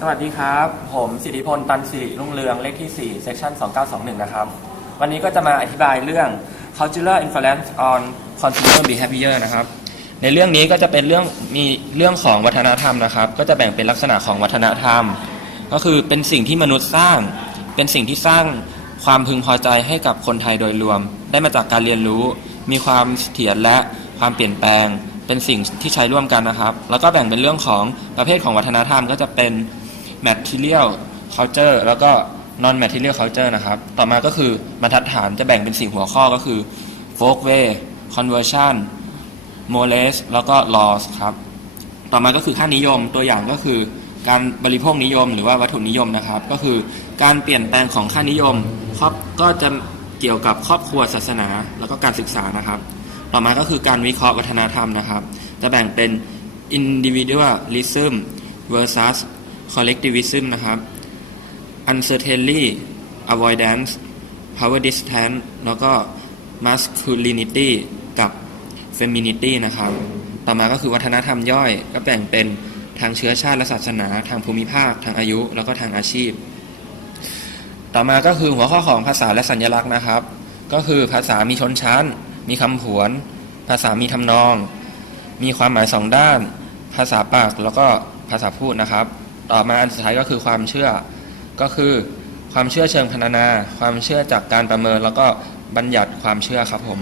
สวัสดีครับ ผมสิทธิพล ตันสิริรุ่งเรือง เลขที่4 section 2921 นะครับ วันนี้ก็จะมาอธิบายเรื่อง cultural influence on consumer behavior นะครับ ในเรื่องนี้ก็จะเป็นเรื่องมีเรื่องของวัฒนธรรมนะครับ ก็จะแบ่งเป็นลักษณะของวัฒนธรรม ก็คือเป็นสิ่งที่มนุษย์สร้าง เป็นสิ่งที่สร้างความพึงพอใจให้กับคนไทยโดยรวม ได้มาจากการเรียนรู้ มีความเสถียรและความเปลี่ยนแปลง เป็นสิ่งที่ใช้ร่วมกันนะครับ แล้วก็แบ่งเป็นเรื่องของประเภทของวัฒนธรรมก็จะเป็น material culture แล้วก็ non material culture นะครับ ต่อมาก็คือบรรทัดฐานจะแบ่งเป็นสี่หัวข้อก็คือ folk way conversion morals แล้วก็ laws ครับ ต่อมาก็คือค่านิยมตัวอย่างก็คือ การบริโภคนิยมหรือว่าวัตถุนิยมนะครับ ก็คือการเปลี่ยนแปลงของค่านิยมครอบก็จะเกี่ยวกับครอบครัวศาสนา แล้วก็การศึกษานะครับ ต่อมาก็คือการวิเคราะห์วัฒนธรรมนะครับ จะแบ่งเป็น individualism versus collectivism นะครับ uncertainty avoidance power distance แล้วก็ masculinity กับ femininity นะครับ ต่อมาก็คือวัฒนธรรมย่อย ก็แบ่งเป็นทางเชื้อชาติและศาสนา ทางภูมิภาค ทางอายุ แล้วก็ทางอาชีพ ต่อมาก็คือหัวข้อของภาษาและสัญลักษณ์นะครับ ก็คือภาษามีชนชั้น มีคำผวน ภาษามีทำนอง มีความหมายสองด้าน ภาษาปากแล้วก็ภาษาพูดนะครับ ต่อมาอันสุดท้ายก็คือความเชื่อ ก็คือความเชื่อเชิงพรรณนา ความเชื่อจากการประเมินแล้วก็บัญญัติความเชื่อครับผม